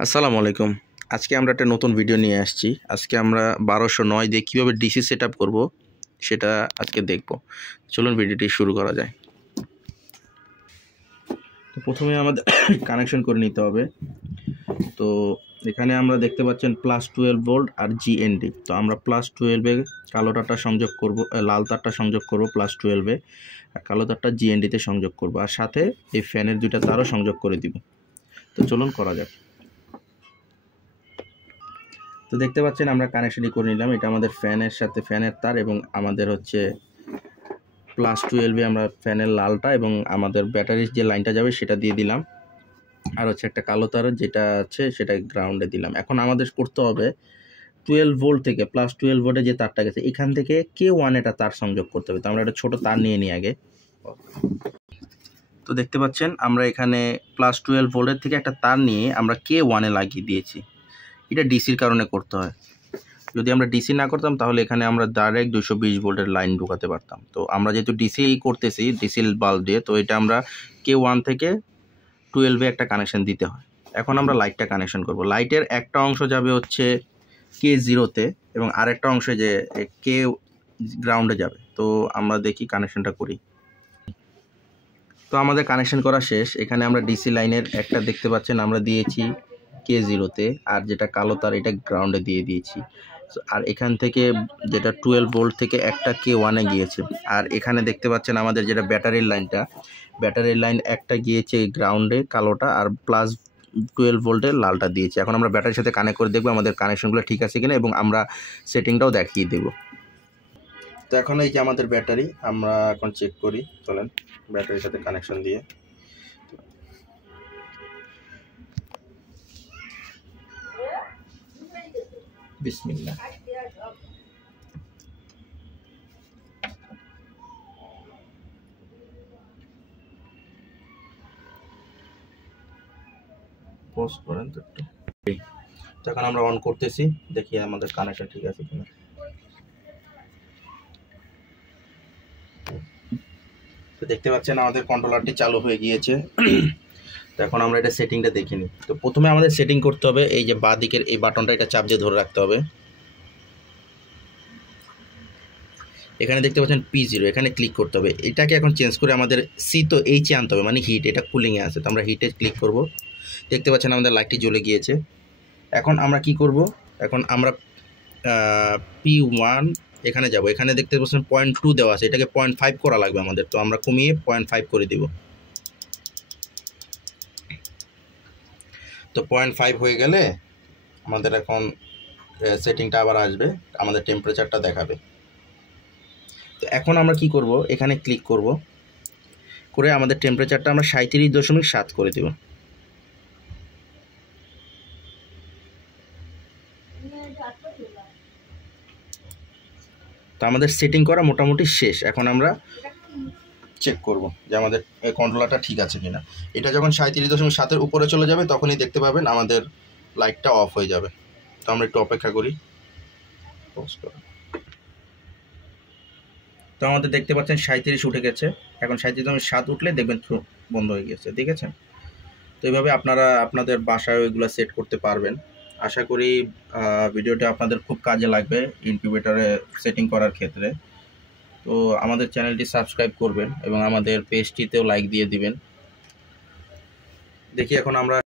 আসসালামু আলাইকুম। আজকে আমরা একটা নতুন ভিডিও নিয়ে আসছি। আজকে আমরা 1209 দিয়ে কীভাবে ডিসি সেট আপ করবো সেটা আজকে দেখব। চলুন ভিডিওটি শুরু করা যায়। তো প্রথমে আমাদের কানেকশন করে নিতে হবে। তো এখানে আমরা দেখতে পাচ্ছেন +12 ভোল্ট আর জিএনডি। তো আমরা +12-এ কালো তারটা সংযোগ করব, লাল তারটা সংযোগ করব +12-এ, আর কালো তারটা জিএনডিতে সংযোগ করব, আর সাথে এই ফ্যানের দুইটা তারও সংযোগ করে দিব। তো চলুন করা যাক। তো দেখতে পাচ্ছেন আমরা কানেকশনই করে নিলাম। এটা আমাদের ফ্যানের সাথে ফ্যানের তার, এবং আমাদের হচ্ছে +12-এ আমরা ফ্যানের লালটা এবং আমাদের ব্যাটারির যে লাইনটা যাবে সেটা দিয়ে দিলাম, আর হচ্ছে একটা কালো তার যেটা আছে সেটা গ্রাউন্ডে দিলাম। এখন আমাদের করতে হবে 12 ভোল্ট থেকে +12 ভোল্টে যে তারটা গেছে এখান থেকে K1 এটা তার সংযোগ করতে হবে। তো আমরা একটা ছোট তার নিয়ে নিই আগে। তো দেখতে পাচ্ছেন আমরা এখানে +12 ভোল্টের থেকে একটা তার নিয়ে আমরা K1-এ লাগিয়ে দিয়েছি। এটা ডিসির কারণে করতে হয়। যদি আমরা ডিসি না করতাম তাহলে এখানে আমরা ডাইরেক্ট 220 ভোল্টের লাইন ঢোকাতে পারতাম। তো আমরা যেহেতু ডিসি করতেছি, ডিসি বাল্ব দিয়ে, তো এটা আমরা K1 থেকে 12-এ একটা কানেকশন দিতে হয়। এখন আমরা লাইটটা কানেকশন করব। লাইটের একটা অংশ যাবে হচ্ছে K0-তে এবং আরেকটা অংশে যে K গ্রাউন্ডে যাবে। তো আমরা দেখি কানেকশনটা করি। তো আমাদের কানেকশন করা শেষ। এখানে আমরা ডিসি লাইনের একটা দেখতে পাচ্ছেন আমরা দিয়েছি K0-তে, আর যেটা কালো তার এটা গ্রাউন্ডে দিয়ে দিয়েছি। আর এখান থেকে যেটা 12 ভোল্ট থেকে একটা K1-এ গিয়েছে, আর এখানে দেখতে পাচ্ছেন আমাদের যেটা ব্যাটারির লাইনটা, ব্যাটারির লাইন একটা গিয়েছে গ্রাউন্ডে কালোটা, আর +12 ভোল্টের লালটা দিয়েছে। এখন আমরা ব্যাটারির সাথে কানেক্ট করে দেখবো আমাদের কানেকশনগুলো ঠিক আছে কিনা, এবং আমরা সেটিংটাও দেখিয়ে দেব। তো এখন এই যে আমাদের ব্যাটারি, আমরা এখন চেক করি। চলেন ব্যাটারির সাথে কানেকশন দিয়ে বিসমিল্লাহ। পজ করেন তো একটু। তো এখন আমরা অন করতেছি, দেখি আমাদের কানেকশন ঠিক আছে কিনা। তো দেখতে পাচ্ছেন আমাদের কন্ট্রোলারটি চালু হয়ে গিয়েছে। তো এখন আমরা এটা সেটিংটা দেখে নিই। তো প্রথমে আমাদের সেটিং করতে হবে এই যে বাঁ দিকের এই বাটনটা, এটা চাপ দিয়ে ধরে রাখতে হবে। এখানে দেখতে পাচ্ছেন P0, এখানে ক্লিক করতে হবে। এটাকে এখন চেঞ্জ করে আমাদের সি তো এইচে আনতে হবে, মানে হিট, এটা কুলিংয়ে আছে। তো আমরা হিটে ক্লিক করব। দেখতে পাচ্ছেন আমাদের লাইটটি জ্বলে গিয়েছে। এখন আমরা কি করব, এখন আমরা P1 এখানে যাব। এখানে দেখতে পাচ্ছেন 0.2 দেওয়া আছে, এটাকে 0.5 করা লাগবে আমাদের। তো আমরা কমিয়ে 0.5 করে দিব। তো 0.5 হয়ে গেলে আমাদের এখন সেটিংটা আবার আসবে, আমাদের টেম্পারেচারটা দেখাবে। তো এখন আমরা কি করব, এখানে ক্লিক করব, করে আমাদের টেম্পারেচারটা আমরা 37.7 করে দেব। তো আমাদের সেটিং করা মোটামুটি শেষ। এখন আমরা চেক করব যে আমাদের কন্ট্রোলারটা ঠিক আছে কিনা। এটা যখন 37.7-এর উপরে চলে যাবে তখনই দেখতে পাবেন আমাদের লাইটটা অফ হয়ে যাবে। তো আমরা একটু অপেক্ষা করি। তো আমাদের দেখতে পাচ্ছেন 37 উঠে গেছে। এখন 37.7 উঠলে দেখবেন বন্ধ হয়ে গেছে, দেখেছেন? তো এইভাবে আপনারা আপনাদের বাসায় ওইগুলো সেট করতে পারবেন। আশা করি ভিডিওটা আপনাদের খুব কাজে লাগবে ইনকিউবেটরে সেটিং করার ক্ষেত্রে। তো আমাদের চ্যানেলটি সাবস্ক্রাইব করবেন এবং আমাদের পেজটিতেও লাইক দিয়ে দিবেন। দেখি এখন আমরা